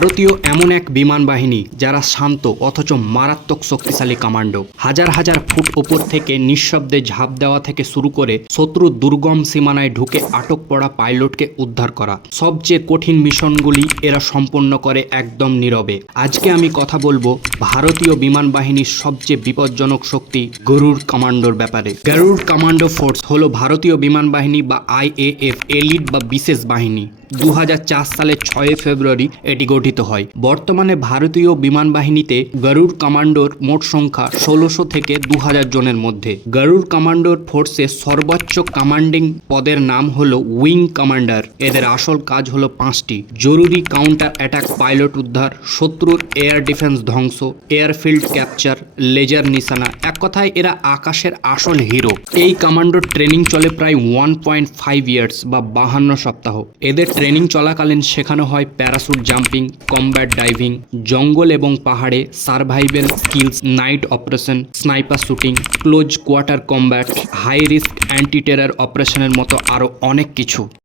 ভারতীয় এমন এক বিমান বাহিনী যারা শান্ত অথচ মারাত্মক শক্তিশালী কমান্ডো। হাজার হাজার ফুট ওপর থেকে নিঃশব্দে ঝাঁপ দেওয়া থেকে শুরু করে শত্রুর দুর্গম সীমানায় ঢুকে আটক পড়া পাইলটকে উদ্ধার করা, সবচেয়ে কঠিন মিশনগুলি এরা সম্পন্ন করে একদম নীরবে। আজকে আমি কথা বলবো ভারতীয় বিমান বাহিনীর সবচেয়ে বিপজ্জনক শক্তি গরুড় কমান্ডোর ব্যাপারে। গরুড় কমান্ডো ফোর্স হলো ভারতীয় বিমান বাহিনী বা আইএএফ এলিট বা বিশেষ বাহিনী। 2004 সালের 6 ফেব্রুয়ারি এটি গঠিত হয়। বর্তমানে ভারতীয় বিমান বাহিনীতে গরুড় কমান্ডোর মোট সংখ্যা 1600 থেকে 2000 জনের মধ্যে। গরুড় কমান্ডোর ফোর্সের সর্বোচ্চ কমান্ডিং পদের নাম হলো উইং কমান্ডার। এদের আসল কাজ হলো 5টি: জরুরি কাউন্টার অ্যাটাক, পাইলট উদ্ধার, শত্রুর এয়ার ডিফেন্স ধ্বংস, এয়ারফিল্ড ক্যাপচার, লেজার নিশানা। এক কথায় এরা আকাশের আসল হিরো। এই কমান্ডোর ট্রেনিং চলে প্রায় 1.5 ইয়ার্স বা 52 সপ্তাহ। এদের ট্রেনিং চলাকালীন শেখানো হয় প্যারাশুট জাম্পিং, কমব্যাট ডাইভিং, জঙ্গল এবং পাহাড়ে survival skills, night operation, sniper shooting, close quarter combat, high risk anti terror অপারেশনের মতো আরও অনেক কিছু।